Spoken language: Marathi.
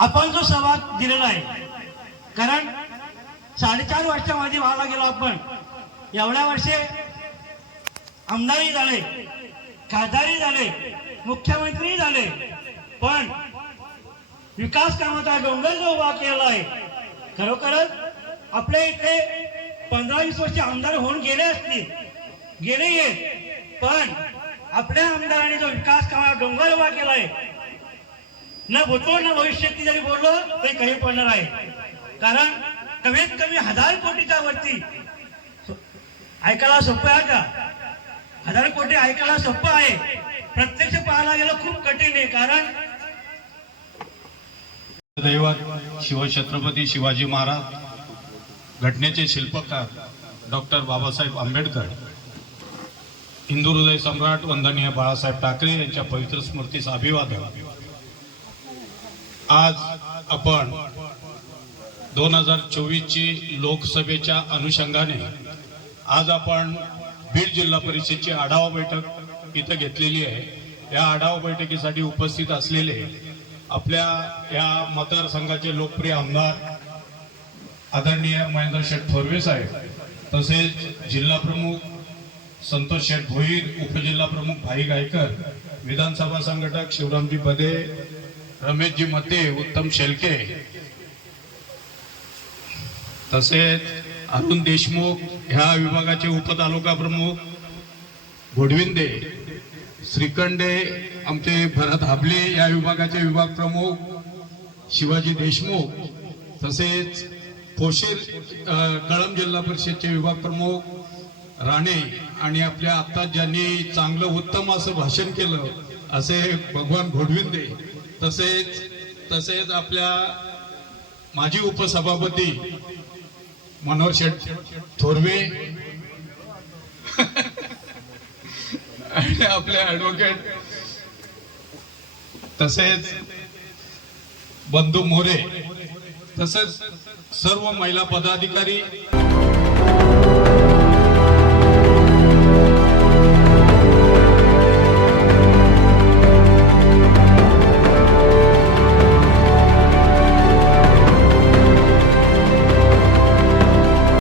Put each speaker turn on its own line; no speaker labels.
आपण जो सहभाग दिलेला आहे कारण साडेचार वर्षामध्ये व्हायला गेलो आपण. एवढ्या वर्षे आमदारही झाले खासदारही झाले मुख्यमंत्री झाले. पण विकास कामाचा डोंगर जो उभा केलेला आहे खरोखरच आपल्या इथे पंधरा वीस वर्ष आमदार होऊन गेले असतील गेले आहेत. पण आपल्या आमदारांनी जो विकास कामाचा डोंगर उभा केला आहे न भूतो न भविष्यात जरी बोललो तरी कमी पडणार आहे. कारण कमीत कमी हजार कोटीच्या वरती ऐकायला सोपं आहे का? हजार कोटी ऐकायला सोपं आहे. प्रत्यक्ष पाहायला गेलं खूप कठीण आहे. कारण
दैवत शिवछत्रपती शिवाजी महाराज घटनेचे शिल्पकार डॉक्टर बाबासाहेब आंबेडकर हिंदू हृदय सम्राट वंदनीय बाळासाहेब ठाकरे यांच्या पवित्र स्मृतीस अभिवादन. आज आपण दोन हजार चोवीसची लोकसभेच्या अनुषंगाने आज आपण बीड जिल्हा परिषदची आढावा बैठक इथं घेतलेली आहे. या आढावा बैठकीसाठी उपस्थित असलेले आपल्या या मतदारसंघाचे लोकप्रिय आमदार आदरणीय महेंद्र शेठ थोरवे साहेब तसेच जिल्हा प्रमुख संतोष शेठ भोईर उपजिल्हा प्रमुख भाई गायकर विधानसभा संघटक शिवरामजी बदे रमेशजी मते उत्तम शेलके. तसेच अरुण देशमुख ह्या विभागाचे उपतालुका प्रमुख घोडविंदे श्रीखंडे आमचे भरत हाबले या विभागाचे विभाग प्रमुख शिवाजी देशमुख. तसेच पोशीर कळम कळंब जिल्हा परिषदचे विभाग प्रमुख राणे आणि आपल्या आत्ता ज्यांनी चांगलं उत्तम असं भाषण केलं असे भगवान घोडविंदे तसेच तसेच आपल्या माजी उपसभापती मनोहर शेठ थोरवे आणि आपले ऍडव्होकेट तसेच बंधू मोरे तसेच सर्व महिला पदाधिकारी